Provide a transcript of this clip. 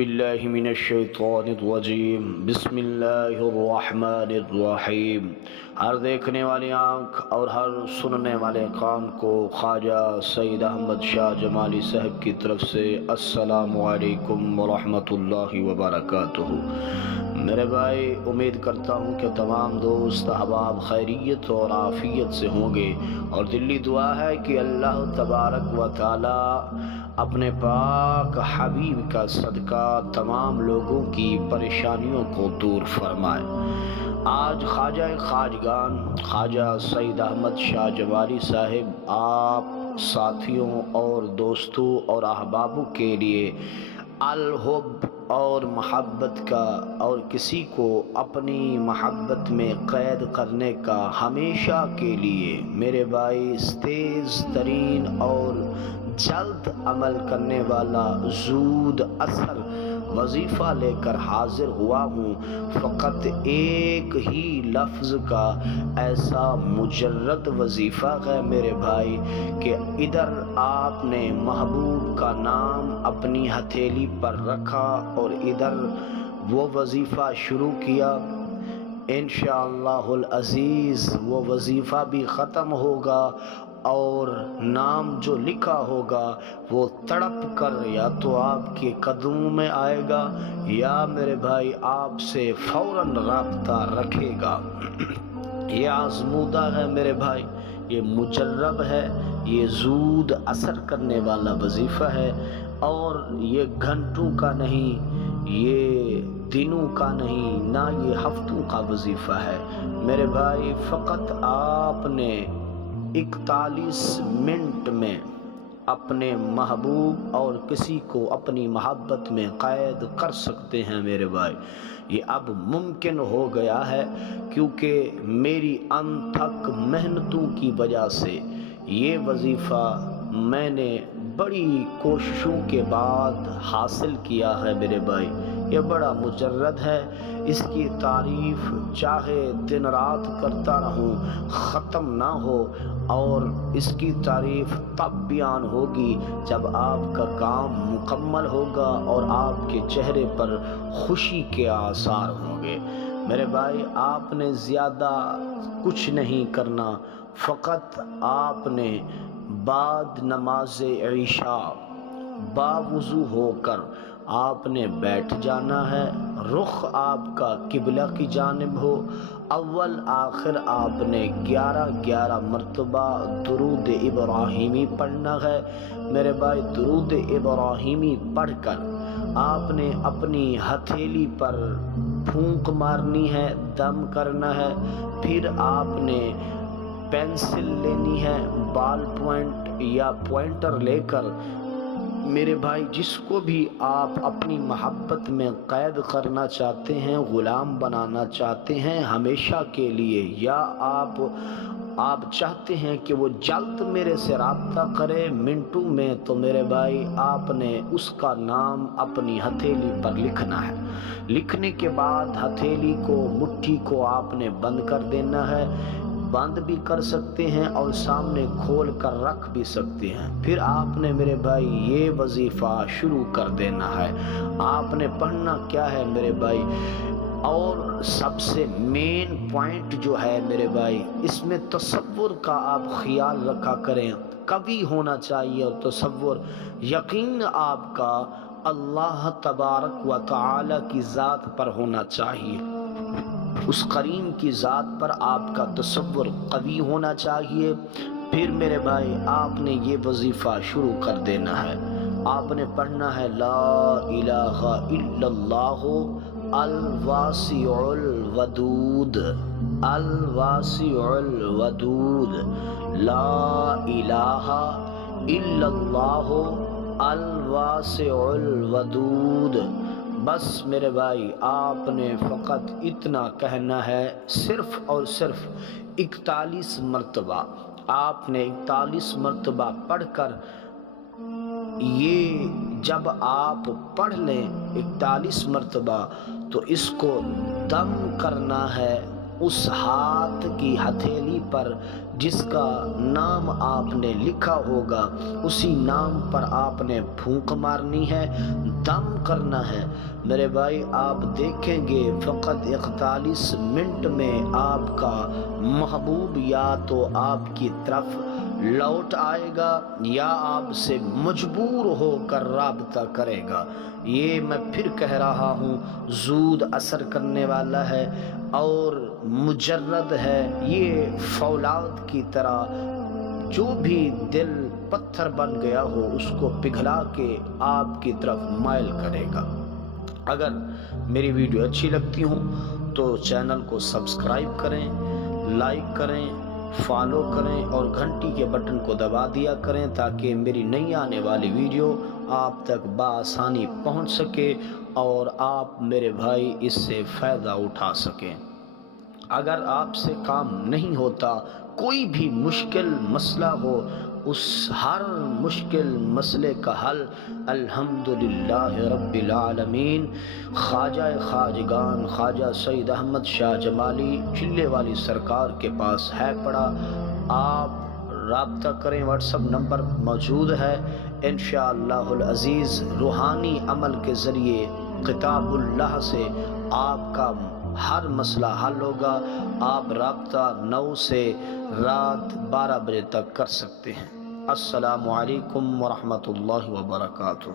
باللہ من الشیطان الرجیم بسم اللہ الرحمن الرحیم۔ ہر دیکھنے والی آنکھ اور ہر سننے والے کان کو خواجہ سید احمد شاہ جمالی صاحب کی طرف سے السلام علیکم ورحمۃ اللہ وبرکاتہ۔ میرے بھائی، امید کرتا ہوں کہ تمام دوست احباب خیریت اور عافیت سے ہوں گے، اور دلی دعا ہے کہ اللہ تبارک و تعالی اپنے پاک حبیب کا صدقہ تمام لوگوں کی پریشانیوں کو دور فرمائے۔ آج خواجہ خواجگان خواجہ سید احمد شاہ جمالی صاحب آپ ساتھیوں اور دوستوں اور احبابوں کے لیے الحب اور محبت کا اور کسی کو اپنی محبت میں قید کرنے کا ہمیشہ کے لیے میرے بھائی تیز ترین اور جلد عمل کرنے والا زود اثر وظیفہ لے کر حاضر ہوا ہوں۔ فقط ایک ہی لفظ کا ایسا مجرد وظیفہ ہے میرے بھائی کہ ادھر آپ نے محبوب کا نام اپنی ہتھیلی پر رکھا اور ادھر وہ وظیفہ شروع کیا۔ انشاءاللہ العزیز وہ وظیفہ بھی ختم ہوگا اور نام جو لکھا ہوگا وہ تڑپ کر یا تو آپ کے قدموں میں آئے گا یا میرے بھائی آپ سے فوراً رابطہ رکھے گا۔ یہ آزمودہ ہے میرے بھائی، یہ مجرب ہے، یہ زود اثر کرنے والا وظیفہ ہے، اور یہ گھنٹوں کا نہیں، یہ دنوں کا نہیں، نہ یہ ہفتوں کا وظیفہ ہے میرے بھائی۔ فقط آپ نے 41 منٹ میں اپنے محبوب اور کسی کو اپنی محبت میں قید کر سکتے ہیں میرے بھائی۔ یہ اب ممکن ہو گیا ہے کیونکہ میری انتھک محنتوں کی وجہ سے یہ وظیفہ میں نے بڑی کوششوں کے بعد حاصل کیا ہے میرے بھائی۔ یہ بڑا مجرد ہے، اس کی تعریف چاہے دن رات کرتا رہوں ختم نہ ہو، اور اس کی تعریف تب بیان ہوگی جب آپ کا کام مکمل ہوگا اور آپ کے چہرے پر خوشی کے آثار ہوں گے میرے بھائی۔ آپ نے زیادہ کچھ نہیں کرنا، فقط آپ نے بعد نماز عشاء باوضو ہو کر آپ نے بیٹھ جانا ہے، رخ آپ کا قبلہ کی جانب ہو، اول آخر آپ نے 11 مرتبہ درود ابراہیمی پڑھنا ہے میرے بھائی۔ درود ابراہیمی پڑھ کر آپ نے اپنی ہتھیلی پر پھونک مارنی ہے، دم کرنا ہے، پھر آپ نے پینسل لینی ہے، بال پوائنٹ یا پوائنٹر لے کر میرے بھائی جس کو بھی آپ اپنی محبت میں قید کرنا چاہتے ہیں، غلام بنانا چاہتے ہیں ہمیشہ کے لیے، یا آپ چاہتے ہیں کہ وہ جلد میرے سے رابطہ کرے منٹوں میں، تو میرے بھائی آپ نے اس کا نام اپنی ہتھیلی پر لکھنا ہے۔ لکھنے کے بعد ہتھیلی کو مٹھی کو آپ نے بند کر دینا ہے، بند بھی کر سکتے ہیں اور سامنے کھول کر رکھ بھی سکتے ہیں۔ پھر آپ نے میرے بھائی یہ وظیفہ شروع کر دینا ہے۔ آپ نے پڑھنا کیا ہے میرے بھائی، اور سب سے مین پوائنٹ جو ہے میرے بھائی، اس میں تصور کا آپ خیال رکھا کریں، قوی ہونا چاہیے اور تصور، یقین آپ کا اللہ تبارک و تعالی کی ذات پر ہونا چاہیے، اس کریم کی ذات پر آپ کا تصور قوی ہونا چاہیے۔ پھر میرے بھائی آپ نے یہ وظیفہ شروع کر دینا ہے۔ آپ نے پڑھنا ہے لا الہ الا اللہ الواسع الودود، الواسع الودود، لا الہ الا اللہ الواسع الودود۔ بس میرے بھائی آپ نے فقط اتنا کہنا ہے، صرف اور صرف 41 مرتبہ آپ نے 41 مرتبہ پڑھ کر، یہ جب آپ پڑھ لیں 41 مرتبہ تو اس کو دم کرنا ہے، اس ہاتھ کی ہتھیلی پر جس کا نام آپ نے لکھا ہوگا اسی نام پر آپ نے پھونک مارنی ہے، دم کرنا ہے۔ میرے بھائی آپ دیکھیں گے فقط 41 منٹ میں آپ کا محبوب یا تو آپ کی طرف لوٹ آئے گا یا آپ سے مجبور ہو کر رابطہ کرے گا۔ یہ میں پھر کہہ رہا ہوں، زود اثر کرنے والا ہے اور مجرد ہے، یہ فولاد کی طرح جو بھی دل پتھر بن گیا ہو اس کو پگھلا کے آپ کی طرف مائل کرے گا۔ اگر میری ویڈیو اچھی لگتی ہوں تو چینل کو سبسکرائب کریں، لائک کریں، فالو کریں اور گھنٹی کے بٹن کو دبا دیا کریں تاکہ میری نئی آنے والی ویڈیو آپ تک بآسانی پہنچ سکے اور آپ میرے بھائی اس سے فائدہ اٹھا سکیں۔ اگر آپ سے کام نہیں ہوتا، کوئی بھی مشکل مسئلہ ہو، اس ہر مشکل مسئلے کا حل الحمدللہ رب العالمین خواجہ خواجگان خواجہ سید احمد شاہ جمالی چلے والی سرکار کے پاس ہے پڑا۔ آپ رابطہ کریں، واٹس ایپ نمبر موجود ہے۔ انشاءاللہ العزیز روحانی عمل کے ذریعے کتاب اللہ سے آپ کا ہر مسئلہ حل ہوگا۔ آپ رابطہ 9 سے رات 12 بجے تک کر سکتے ہیں۔ السلام علیکم ورحمۃ اللہ وبرکاتہ۔